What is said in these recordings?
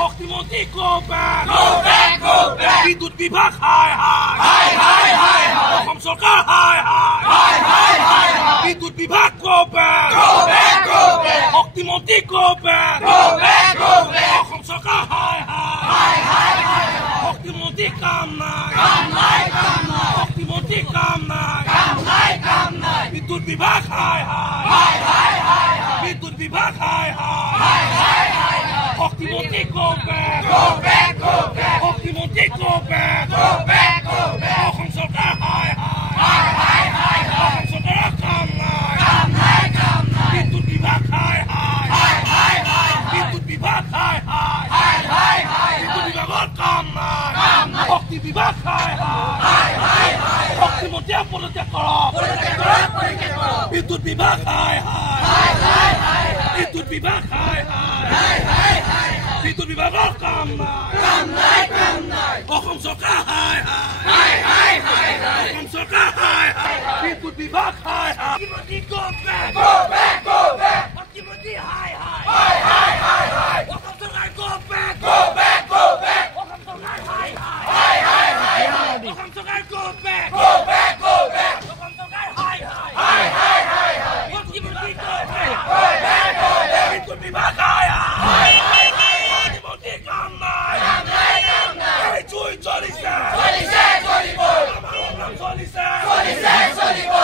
শক্তিমন্ত্রী go back বিদ্যুৎ বিভাগ হাই অসম সরকার হাই বিদ্যুৎ বিভাগ go back শক্তিমন্ত্রী go back Assam সরকার হাই শক্তিমন্ত্রী কাম নাই শক্তিমন্ত্রী কাম নাই বিদ্যুৎ বিভাগ হাই বিদ্যুৎ বিভাগ হাই শক্তিমন্ত্রী go back শক্তিমন্ত্রী go back Assam সরকার হাই অসম সরকার কাম নাই বিদ্যুৎ বিভাগ হাই বিদ্যুৎ বিভাগ হাই বিদ্যুৎ বিভাগের কাম নাই শক্তি বিভাগ হাই শক্তিমন্ত্রী পদত্যাগ করক বিদ্যুৎ বিভাগ হাই বিদ্যুৎ বিভাগ হাই বিদ্যুৎ বিভাগের কাম নাই অসম সরকার হাই অসম সরকার হাই বিদ্যুৎ বিভাগ হাই শক্তিমন্ত্রী go back শক্তিমন্ত্রী হাই অসম সরকার go back অসম সরকার হাই অসম সরকার go back অসম সরকার হাই শক্তিমন্ত্রী go back বিদ্যুৎ বিভাগ হাই শক্তিমন্ত্রী কাম নাই এই চুই চলিছে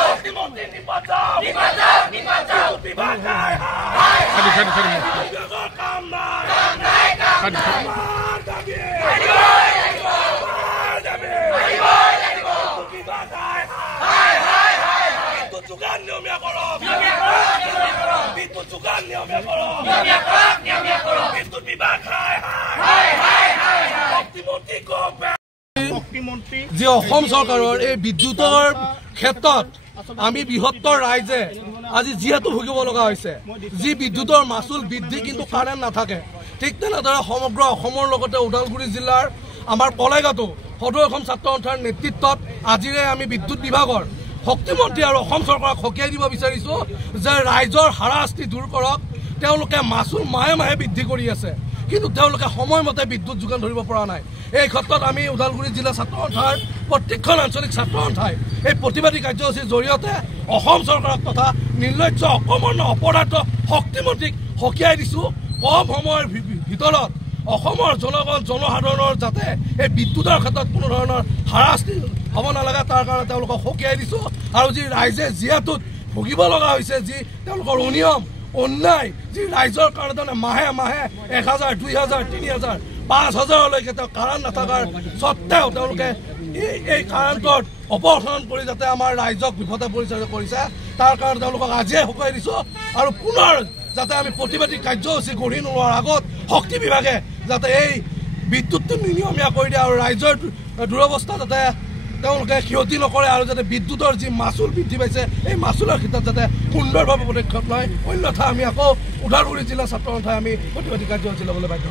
শক্তিমন্ত্রী নিপাচাও বিদ্যুৎ বিভাগ হাই কাম নাই বিদ্যুৎ যোগান নিয়মীয়া কৰক বিদ্যুৎ যোগান নিয়মীয়া কৰক বিদ্যুৎ বিভাগ হাই শক্তিমন্ত্ৰী go back যে অসম চৰকাৰৰ এই বিদ্যুতৰ ক্ষেত্ৰত আমি বৃহত্তৰ ৰাইজে আজি যিহেতু ভুগিব লগা হৈছে যি বিদ্যুতৰ মাচুল বৃদ্ধি কিন্তু কাৰেণ্ট নাথাকে ঠিক তেনেদৰে সমগ্ৰ অসমৰ লগতে ওদালগুৰি জিলাৰ আমাৰ কলেগাতো সদৌ অসম ছাত্ৰ সন্থাৰ নেতৃত্বত আজিৰে আমি বিদ্যুৎ বিভাগৰ শক্তিমন্ত্ৰী আৰু অসম চৰকাৰক সকীয়াই দিব বিচাৰিছো যে ৰাইজৰ হাৰাশাস্তি দূৰ কৰক তেওঁলোকে মাচুল মাহে বৃদ্ধি কৰি আছে কিন্তু তেওঁলোকে সময়মতে বিদ্যুৎ যোগান ধৰিব পৰা নাই এই ক্ষেত্ৰত আমি ওদালগুৰি জিলা ছাত্ৰ সন্থাৰ প্ৰত্যেকখন আঞ্চলিক ছাত্ৰ সন্থাই এই প্ৰতিবাদী কাৰ্যসূচীৰ জৰিয়তে অসম চৰকাৰক তথা নিৰ্লজ্জ অকৰ্মণ্য অপদাৰ্থ শক্তিমন্ত্ৰীক সকীয়াই দিছো কম সময়ৰ ভিতৰত অসমৰ জনসাধাৰণৰ যাতে এই বিদ্যুতৰ ক্ষেত্ৰত কোনো ধৰণৰ হাৰাশাস্তি হ'ব নালাগে তাৰ কাৰণে তেওঁলোকক সকীয়াই দিছো আৰু যি ৰাইজে যিহেতুত ভুগিব লগা হৈছে যি তেওঁলোকৰ অনিয়ম অন্যায় যি ৰাইজৰ কাৰণে মাহে 1000 2000 3000 5000লৈকে কাৰেণ্ট নাথাকাৰ সত্ত্বেও তেওঁলোকে এই কাৰেণ্টৰ অপসাৰণ কৰি যাতে আমাৰ ৰাইজক বিপদে পৰিচালিত কৰিছে তাৰ কাৰণে তেওঁলোকক আজিয়ে সকীয়াই দিছো আৰু পুনৰ যাতে আমি প্ৰতিবাদী কাৰ্যসূচী গঢ়ি নোলোৱাৰ আগত শক্তি বিভাগে যাতে এই বিদ্যুৎটো নিয়মীয়া কৰি দিয়ে আৰু ৰাইজৰ দুৰৱস্থা যাতে তেওঁলোকে ক্ষতি নকৰে আৰু যাতে বিদ্যুতৰ যি মাচুল বৃদ্ধি পাইছে এই মাচুলৰ ক্ষেত্ৰত যাতে সুন্দৰভাৱে পদক্ষেপ লয় অন্যথা আমি আকৌ ওদালগুৰি জিলা ছাত্ৰ সন্থাই আমি প্ৰতিবাদী কাৰ্যসূচী ল'বলৈ বাধ্য